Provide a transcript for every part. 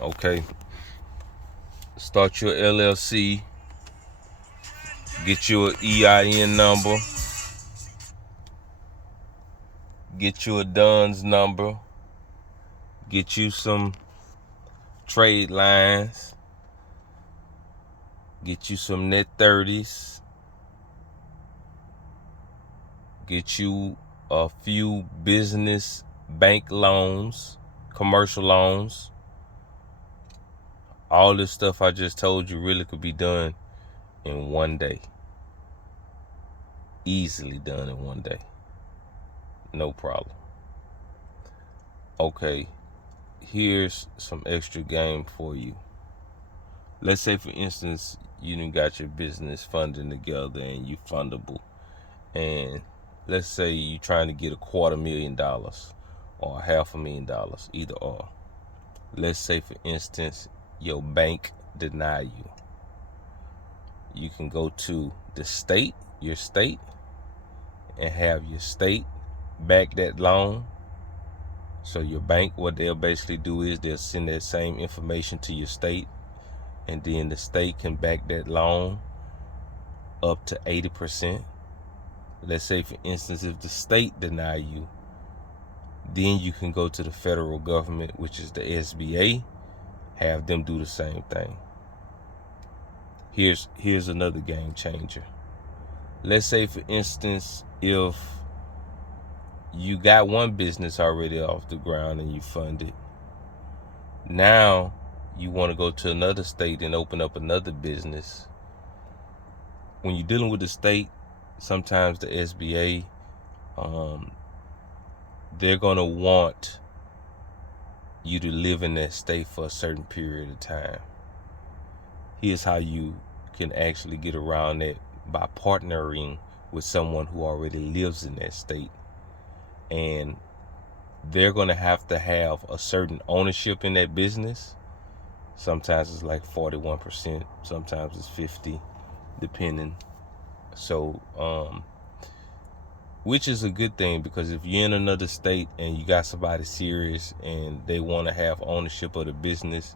Okay, start your LLC, get you an EIN number, get you a DUNS number, get you some trade lines, get you some net 30s, get you a few business bank loans, commercial loans. All this stuff I just told you really could be done in one day. Easily done in one day. No problem. Okay, here's some extra game for you. Let's say, for instance, you done got your business funding together and you fundable. And let's say you're trying to get $250,000 or $500,000, either or. Let's say, for instance, your bank deny you. You can go to the state, your state, and have your state back that loan. So your bank, what they'll basically do is they'll send that same information to your state, and then the state can back that loan up to 80%. Let's say, for instance, if the state deny you, then you can go to the federal government, which is the SBA, have them do the same thing. Here's another game changer. Let's say, for instance, if you got one business already off the ground and you funded, now you want to go to another state and open up another business. When you're dealing with the state, sometimes the SBA, they're gonna want you to live in that state for a certain period of time. Here's how you can actually get around that: by partnering with someone who already lives in that state. And they're gonna have to have a certain ownership in that business. Sometimes it's like 41%, sometimes it's 50%, depending. So which is a good thing, because if you're in another state and you got somebody serious and they want to have ownership of the business,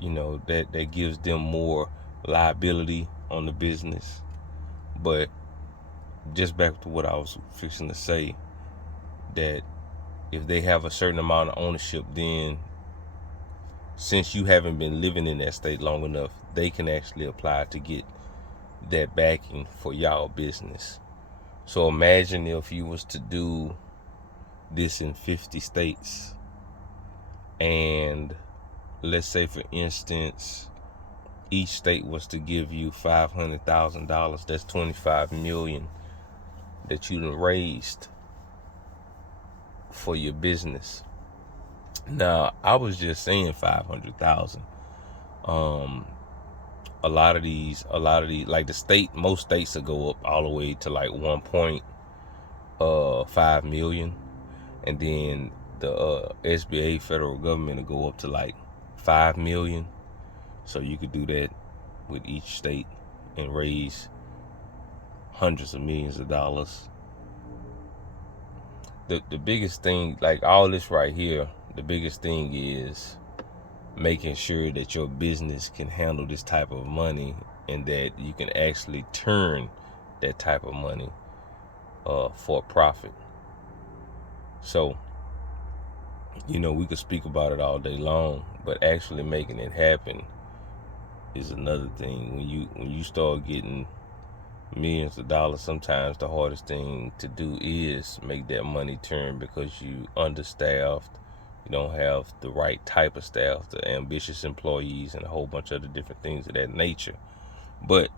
you know, that gives them more liability on the business. But just back to what I was fixing to say, that if they have a certain amount of ownership, then since you haven't been living in that state long enough, they can actually apply to get that backing for y'all business. So imagine if you was to do this in 50 states, and let's say, for instance, each state was to give you $500,000. That's $25 million that you done raised for your business. Now, I was just saying 500,000. A lot of these, like the state, most states will go up all the way to like 1.5 million, and then the SBA, federal government, will go up to like 5 million. So you could do that with each state and raise hundreds of millions of dollars. The biggest thing, like all this right here, the biggest thing is making sure that your business can handle this type of money, and that you can actually turn that type of money for a profit. So, you know, we could speak about it all day long, but actually making it happen is another thing. When you start getting millions of dollars, sometimes the hardest thing to do is make that money turn, because you understaffed, you don't have the right type of staff, the ambitious employees, and a whole bunch of other different things of that nature. But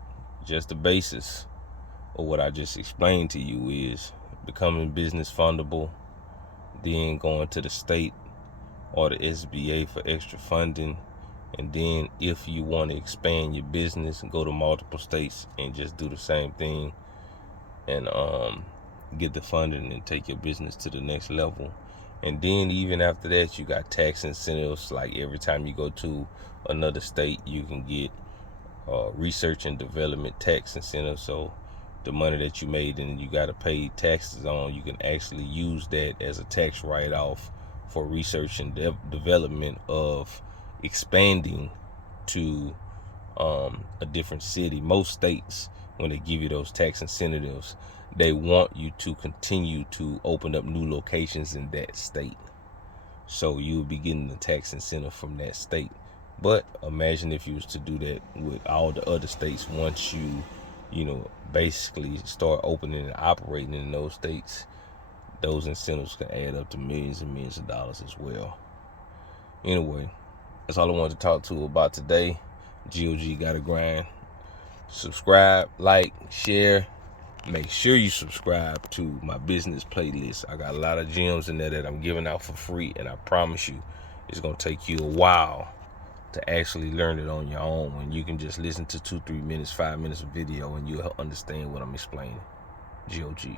just the basis of what I just explained to you is becoming business fundable, then going to the state or the SBA for extra funding, and then if you want to expand your business and go to multiple states and just do the same thing and get the funding and take your business to the next level. And then even after that, you got tax incentives. Like every time you go to another state, you can get research and development tax incentives. So the money that you made and you got to pay taxes on, you can actually use that as a tax write-off for research and development of expanding to a different city. Most states, when they give you those tax incentives, they want you to continue to open up new locations in that state. So you'll be getting the tax incentive from that state. But imagine if you was to do that with all the other states. Once you basically start opening and operating in those states, those incentives can add up to millions and millions of dollars as well. Anyway, that's all I wanted to talk to you about today. GOG Gotta Grind. Subscribe, like, share. Make sure you subscribe to my business playlist. I got a lot of gems in there that I'm giving out for free, and I promise you it's gonna take you a while to actually learn it on your own, when you can just listen to 2-3 minutes, 5 minutes of video, and you'll understand what I'm explaining. GOG.